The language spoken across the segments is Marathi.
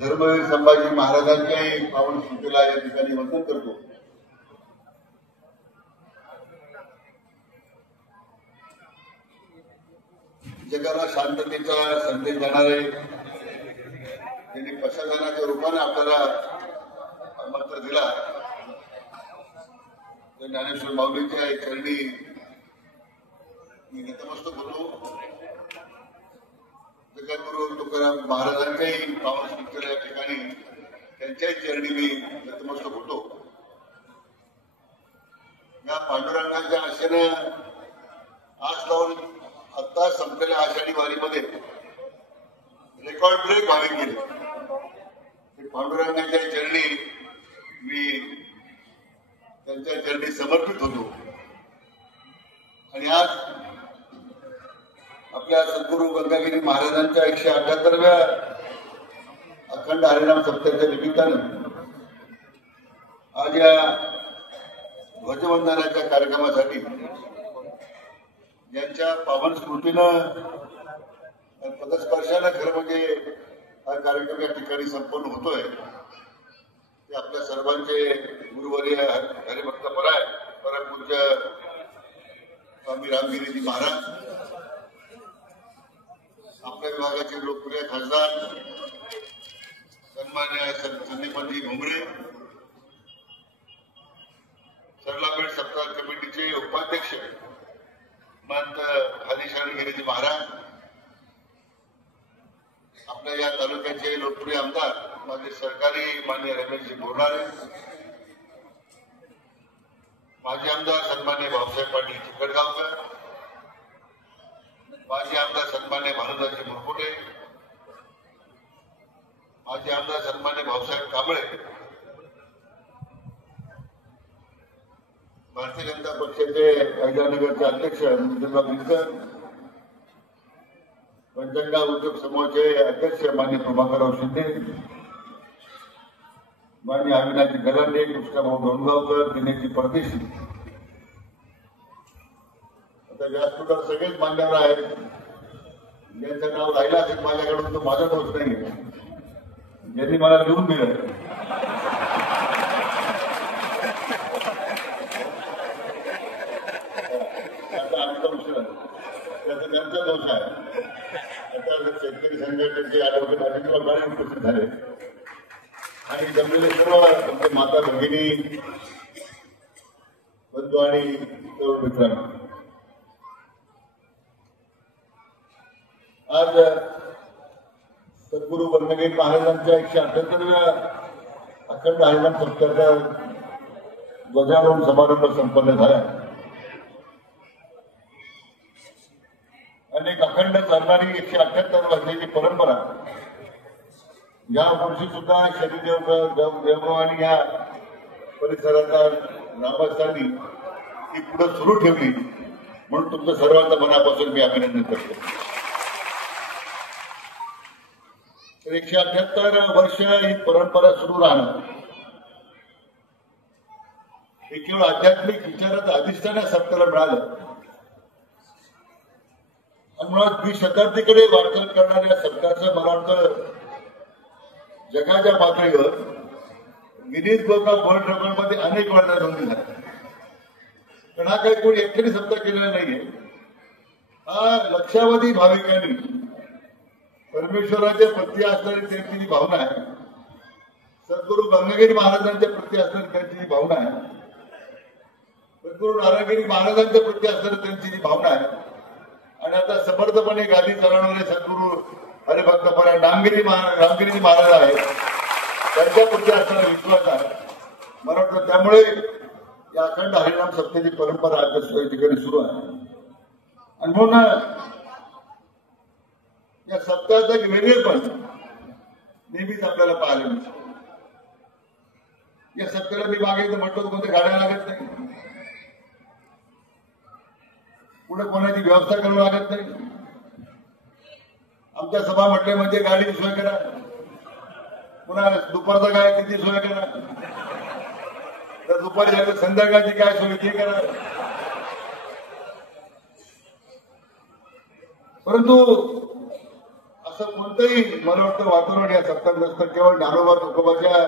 धर्मवीर संभाजी महाराजांच्याही पावन स्मृतीला या ठिकाणी वंदन करतो। जगाला शांततेचा संदेश देणारे त्यांनी प्रशासनाच्या रूपाने आपल्याला मंत्र दिला। तर ज्ञानेश्वर माऊलींच्या चरणी मी नतमस्तक होतो। जगद्गुरु तुकाराम महाराजांच्याही पावन स्मृतीला या ठिकाणी त्यांच्याही चरणी मी नतमस्तक होतो। या पांडुरंगाच्या आशेनं आज लावून आता संपलेल्या आषाढी वारीमध्ये रेकॉर्ड ब्रेक व्हावे गेले। पांडुरंगाच्या चरणी मी त्यांच्या चरणी समर्पित होतो। आणि आज आपल्या सद्गुरू गंगागिरी महाराजांच्या 178व्या अखंड हरिनाम सप्ताहाच्या निमित्तानं आज या ध्वजवंदनाच्या कार्यक्रमासाठी यांच्या पावन स्मृतीनं पदस्पर्शानं खरं म्हणजे हा कार्यक्रम या ठिकाणी संपन्न होतोय। ते आपल्या सर्वांचे गुरुवर्य हरिभक्त पराय परमपूज्य स्वामी रामगिरीजी महाराज, आपल्या विभागाचे लोकप्रिय खासदार सन्मान्य संदीपजी भुमरे, सरलापेठ सप्ताह कमिटीचे उपाध्यक्ष महंत आदिशरण गिरीजी महाराज, आपल्या या तालुक्याचे लोकप्रिय आमदार माझे सरकारी मान्य रमेशजी बोरणारे, माजी आमदार सन्मान्य भाऊसाहेब पाटील चिकटगावकर, माजी आमदार सन्मान्य भानुदासजी मुरकुटे, माजी आमदार सन्मान्य भाऊसाहेब कांबळे, भारतीय जनता पक्षाचे कैलासनगरचे अध्यक्ष नितीनराव विलकर, पंचगंगा उद्योग समूहाचे अध्यक्ष मान्य प्रभाकरराव शिंदे, मान्य अविनाशजी गलांडे, कृष्णाभाऊ डोणगावकर, दिनेशजी परदेशी, आता व्यासपीठावर सगळेच मान्यवर आहेत। ज्यांचं नाव राहिलं असेल माझ्याकडून तो माझा दोष नाही, ज्यांनी मला लिहून दिलं त्याचा त्यांचा दोष आहे। आता शेतकरी संघटनेचे ॲडव्होकेट अजितराव गाडे उपस्थित झाले आणि जमलेले सर्व माता भगिनी बंधू आणि सर्व मित्रांनो, आज सद्गुरू गंगागिरी महाराजांच्या 178व्या अखंड हरिनाम सप्ताहाचा ध्वजारोहण समारंभ संपन्न झाला। अनेक अखंड चालणारी 178 वर्षाची परंपरा या वर्षी सुद्धा शनिदेव आणि या परिसराचा नामस्थानी ती पुढे सुरू ठेवली, म्हणून तुमचं सर्वांचं मनापासून मी अभिनंदन करतो। 178 वर्ष ही परंपरा सुरू राहणार हे केवळ आध्यात्मिक विचाराचं अधिष्ठान सप्ताहाला मिळालं आणि मुळात 20 शताब्दीकडे वाटचाल करणाऱ्या सप्ताहाचं मला वाटतं जगाच्या पातळीवर गिनीज बुक ऑफ वर्ल्ड रेकॉर्डमध्ये अनेक वेळा नोंदी झाल्या। पण हा काही कोणी एकट्याने सप्ताह केलेला नाहीये। हा लक्षावधी भाविकांनी परमेश्वराच्या प्रती असणारी त्यांची जी भावना आहे, सद्गुरू गंगागिरी महाराजांच्या प्रती असणारी त्यांची जी भावना आहे, सद्गुरू नारायणगिरी महाराजांच्या प्रती असणारी त्यांची जी भावना आहे, आणि आता समर्थपणे गादी चालवणारे सद्गुरू हरिभक्त परायण रामगिरी महाराज आहेत, त्यांच्या प्रती असणारा विश्वास आहे। मला वाटतं त्यामुळे या अखंड हरिनाम सप्ताहाची परंपरा आज या ठिकाणी सुरू आहे। आणि म्हणून या सप्ताहाचं एक वेगळेपण नेहमीच आपल्याला पाहायला मिळतं। या सप्ताहाला मी मागे म्हटलं कोणत्या गाड्या लागत नाही, पुढे कोणाची व्यवस्था करावी लागत नाही। आमच्या सभा म्हटले म्हणजे गाडीची सोय करा, पुन्हा दुपारचा काय किती सोय करा, तर दुपारी झालं संध्याकाळची काय सोय ती करा। परंतु असं कोणतंही मला वाटतं वातावरण या सत्ता नसतं. केवळ ज्ञानोबा तुकोबाच्या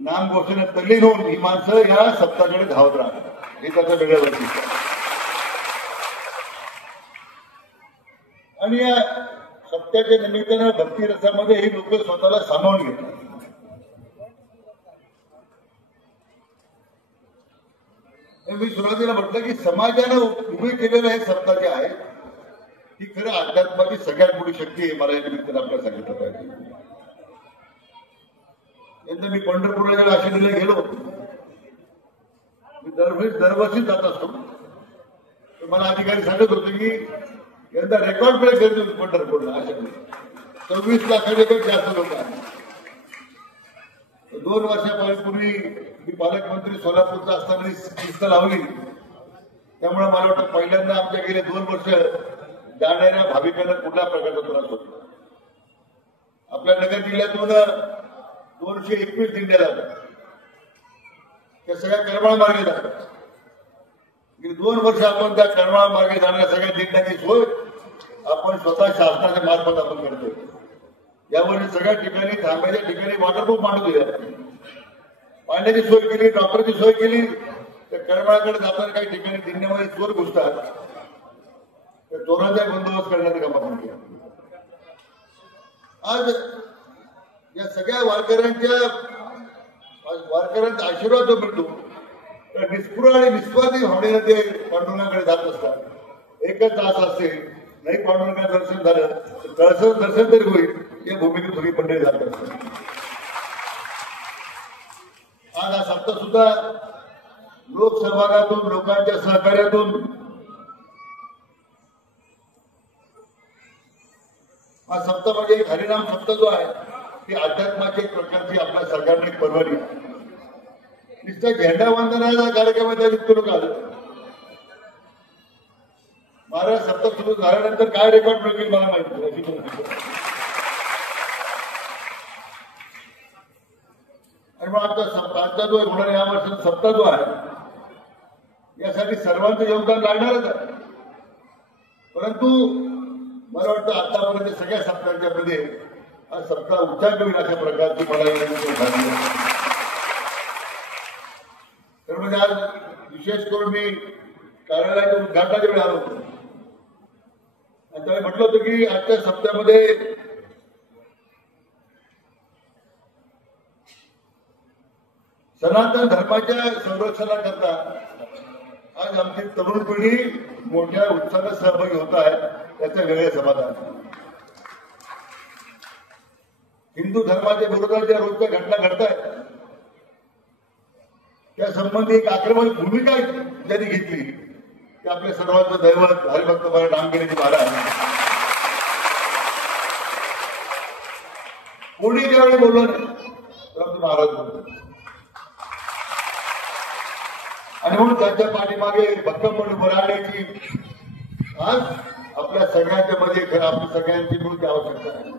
नाम घोषणेत तल्लीन होऊन ही माणसं या सत्ताकडे धावत राहतात. हे त्याचं वेगळं वैशिष्ट्य. आणि या सत्याच्या निमित्तानं भक्ती रसामध्ये ही लोक स्वतःला सामावून घेतात. मी सुरुवातीला म्हटलं की समाजानं उभी केलेलं हे सत्ता जे आहे ही खरं अध्यात्माची सगळ्यात मोठी शक्ती आहे. मला या निमित्तानं आपल्याला सांगितलं पाहिजे. यंदा मी पंढरपूरला आषाढीला गेलो. मी दरवर्षी जात असतो. मला अधिकारी सांगत होते की यंदा रेकॉर्ड ब्रेक करत होते पंढरपूरला आषाढीला. 26 लाखापेक्षा जास्त लोक आहेत. 2 वर्षापूर्वी मी पालकमंत्री सोलापूरचा असताना शिस्त लावली. त्यामुळे मला वाटतं पहिल्यांदा आमच्या गेले 2 वर्ष जाणाऱ्या भाविकांना कुठल्या प्रकारचा त्रास होतो. आपल्या नगर जिल्ह्यातून 221 दिंड्या जातात. त्या सगळ्या करमाळ मार्गे जातात. गेली 2 वर्ष आपण त्या करमाळ मार्गे जाणाऱ्या सगळ्या दिंड्यांची सोय आपण स्वतः शासनाच्या मार्फत आपण करतोय. यावर सगळ्या ठिकाणी थांबायच्या ठिकाणी वॉटरप्रूफ मांडू दिल्या. पाण्याची सोय केली, डॉक्टरची सोय केली. त्या करमाळाकडे जाताना काही ठिकाणी दिंड्यामध्ये चोर घुसतात. त्या चोरांचा बंदोबस्त करण्याचं काम आपण केलं. आज या सगळ्या वारकऱ्यांचा आशीर्वाद जो मिळतो तर निष्पुर आणि निस्वार्थी भावनेनं ते पांडुरंगाकडे जात असतात. एकच तास असते नाही पांडुरंगाचं दर्शन झालं तर दर्शन तरी होईल या भूमिकेत सगळी मंडळी जात असतात. आज हा सप्ताह सुद्धा लोकसहभागातून लोकांच्या सहकार्यातून हा सप्ताह म्हणजे एक हरिनाम सप्ताह जो आहे ती अध्यात्माची एक प्रकारची आपल्या सरकारने एक परवानगी. नुसतं झेंडा वंदनाचा कार्यक्रम आहे त्यात इतकं लोक आलं. महाराज सप्ताह सुरू झाल्यानंतर काय रेकॉर्ड मिळतील मला माहिती अशी. आणि मग आमचा जो होणारा या वर्षाचा सप्ताह जो आहे यासाठी सर्वांचं योगदान लागणारच आहे. परंतु मला वाटतं आतापर्यंत सगळ्या सप्ताहांच्या मध्ये हा सप्ताह उच्चांक होईल अशा प्रकारची मला झाली. तर म्हणजे आज विशेष करून मी कार्यालयाच्या उद्घाटनाच्या वेळी आलो होतो आणि त्यावेळी म्हटलं होतं की आजच्या सप्त्यामध्ये सनातन धर्माच्या संरक्षणाकरता आज आमची तरुण पिढी मोठ्या उत्साहात सहभागी होत आहे. त्याचं वेगळे समाधान. हिंदू धर्माच्या विरोधात ज्या रोजच्या घटना घडत आहेत त्या संबंधी एक आक्रमक भूमिका ज्यांनी घेतली ते आपल्या सर्वांचं दैवत हरिभक्त रामगिरीजी महाराज. कोणी त्यावेळी बोललं नाही महाराज बोलतो. आणि म्हणून त्यांच्या पाठीमागे भक्कमपणे उभं राहण्याची आज आपल्या सगळ्यांच्या मध्ये आपली सगळ्यांची मिळून आवश्यकता आहे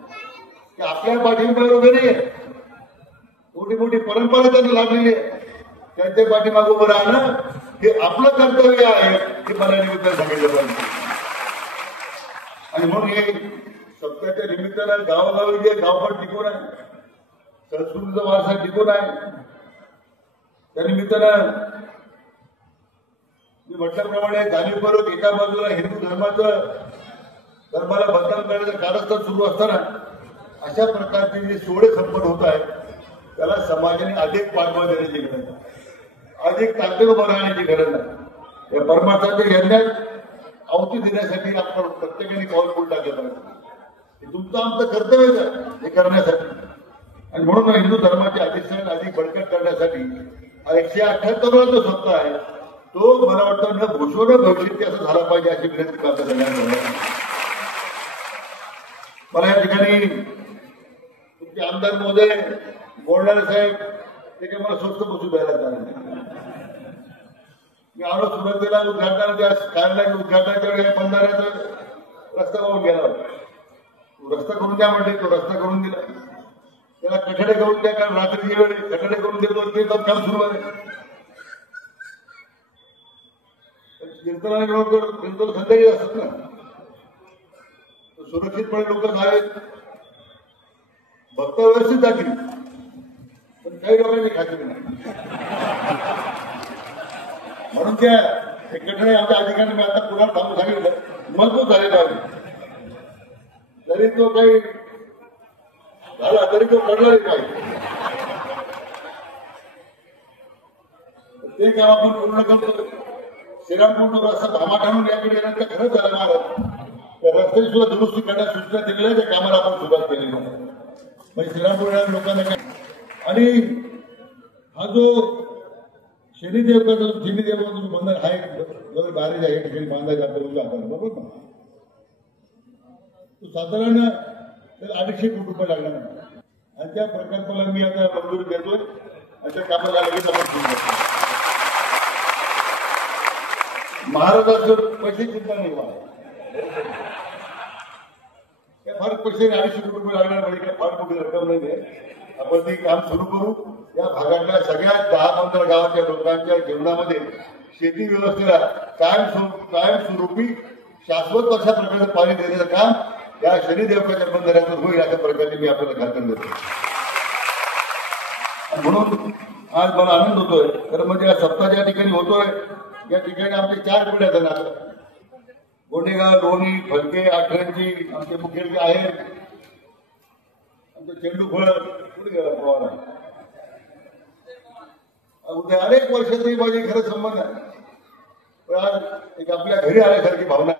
की आपल्या पाठीमागे उभे नाही. मोठी मोठी परंपरा त्यांना लागलेली आहे. त्यांच्या पाठीमागे उभं राहणं हे आपलं कर्तव्य आहे हे मला निमित्तानं सांगितलं पाहिजे. आणि म्हणून हे सप्त्याच्या निमित्तानं गावोगावी जे गावपट टिकून आहे संस्कृतीचा वारसा टिकून आहे त्या निमित्तानं मी म्हटल्याप्रमाणे जाणीवपूर्वक एका बाजूला हिंदू धर्माला बदनाम करण्याचं कारस्थान सुरू असताना अशा प्रकारचे जे सोहळे संपन्न होत आहेत त्याला समाजाने अधिक पाठबळ देण्याची गरज आहे. अधिक ताकद उभं राहण्याची गरज आहे. या परमार्थाच्या यज्ञात आहुती देण्यासाठी आपण प्रत्येकाने पाऊल टाकलं पाहिजे. तुमचं आमचं कर्तव्यच आहे हे करण्यासाठी. आणि म्हणून हिंदू धर्माचे अधिष्ठान अधिक बळकट करण्यासाठी 178 जो सप्ताह आहे तो मला वाटतं न घोषो न भविष्य असं झाला पाहिजे अशी विनंती करता सगळ्यांना. मला या ठिकाणी तुमचे आमदार महोदय बोलणारे साहेब ते काही मला स्वस्त बसू द्यायला नाही. मी आलो सुरुवातीला उद्घाटनाच्या कार्यालयाच्या उद्घाटनाच्या वेळी बंधाऱ्याचा रस्ता वाहून गेला. रस्ता करून द्या म्हणजे तो रस्ता करून दिला. त्याला कठडे करून द्या कारण रात्रीची वेळ कठडे करून देतो ते काम सुरू आहे. कीर्तनाने कीर्तन संध्याकाळी असतात ना सुरक्षितपणे लोक आहेत भक्त व्यवस्थित जातील, पण काही लोकांनी खात्री नाही. म्हणून त्या संघटने आमच्या अधिकाऱ्यांनी मी आता पुन्हा थांबून सांगितलं मजबूत झालेला आहे. जरी तो काही झाला तरी तो पडलाही पाहिजे. ते काम आपण पूर्ण करतो. श्रीरामपूर रस्ता भामा टाळून याकडे येण्याचं खरंच झालं महाराज. त्या रस्त्याची सुद्धा दुरुस्ती करण्यास सूचना दिलेल्या त्या कामाला आपण सुरुवात केलेली आहे. म्हणजे श्रीरामपूर येणाऱ्या लोकांना काय आणि हा जो शनिदेव बंधन आहे जो बारीज आहे ठिकाणी बांधायचा बरोबर ना, तो साधारण त्याला 250 कोटी रुपये लागणार नाही. आणि त्या प्रकल्पाला मी आता मंजुरी देतोय आणि त्या कामाला लगेच आपण सुरू करतो. महाराष्ट्रात पैसे चिंता नाही व्हा, फार पैसे 250 कोटी रुपये लागणार म्हणजे काय फार मोठी रक्कम नाही. आपण ती काम सुरू करू. या भागातल्या सगळ्या 10-15 गावाच्या लोकांच्या जीवनामध्ये शेती व्यवस्थेला कायमस्वरूपी शाश्वत अशा प्रकारचं पाणी देण्याचं काम या शनिदेवकाच्या बंधाऱ्यातून होईल अशा प्रकारे मी आपल्याला खात्री देतो. म्हणून आज मला आनंद होतोय. खरं म्हणजे या सप्ताह ज्या ठिकाणी होतोय या ठिकाणी आमचे 4 पिढ्या जाणार. गोंडेगाव, लोणी, फलके, आठरंजी आमचे मुख्यमंत्री आहेत. आमचं चेंडू फळ कुठे गेला पवार उद्या अनेक वर्षातही माझी खरं संबंध आहे. पण आज एक आपल्या घरी आल्यासारखी भावना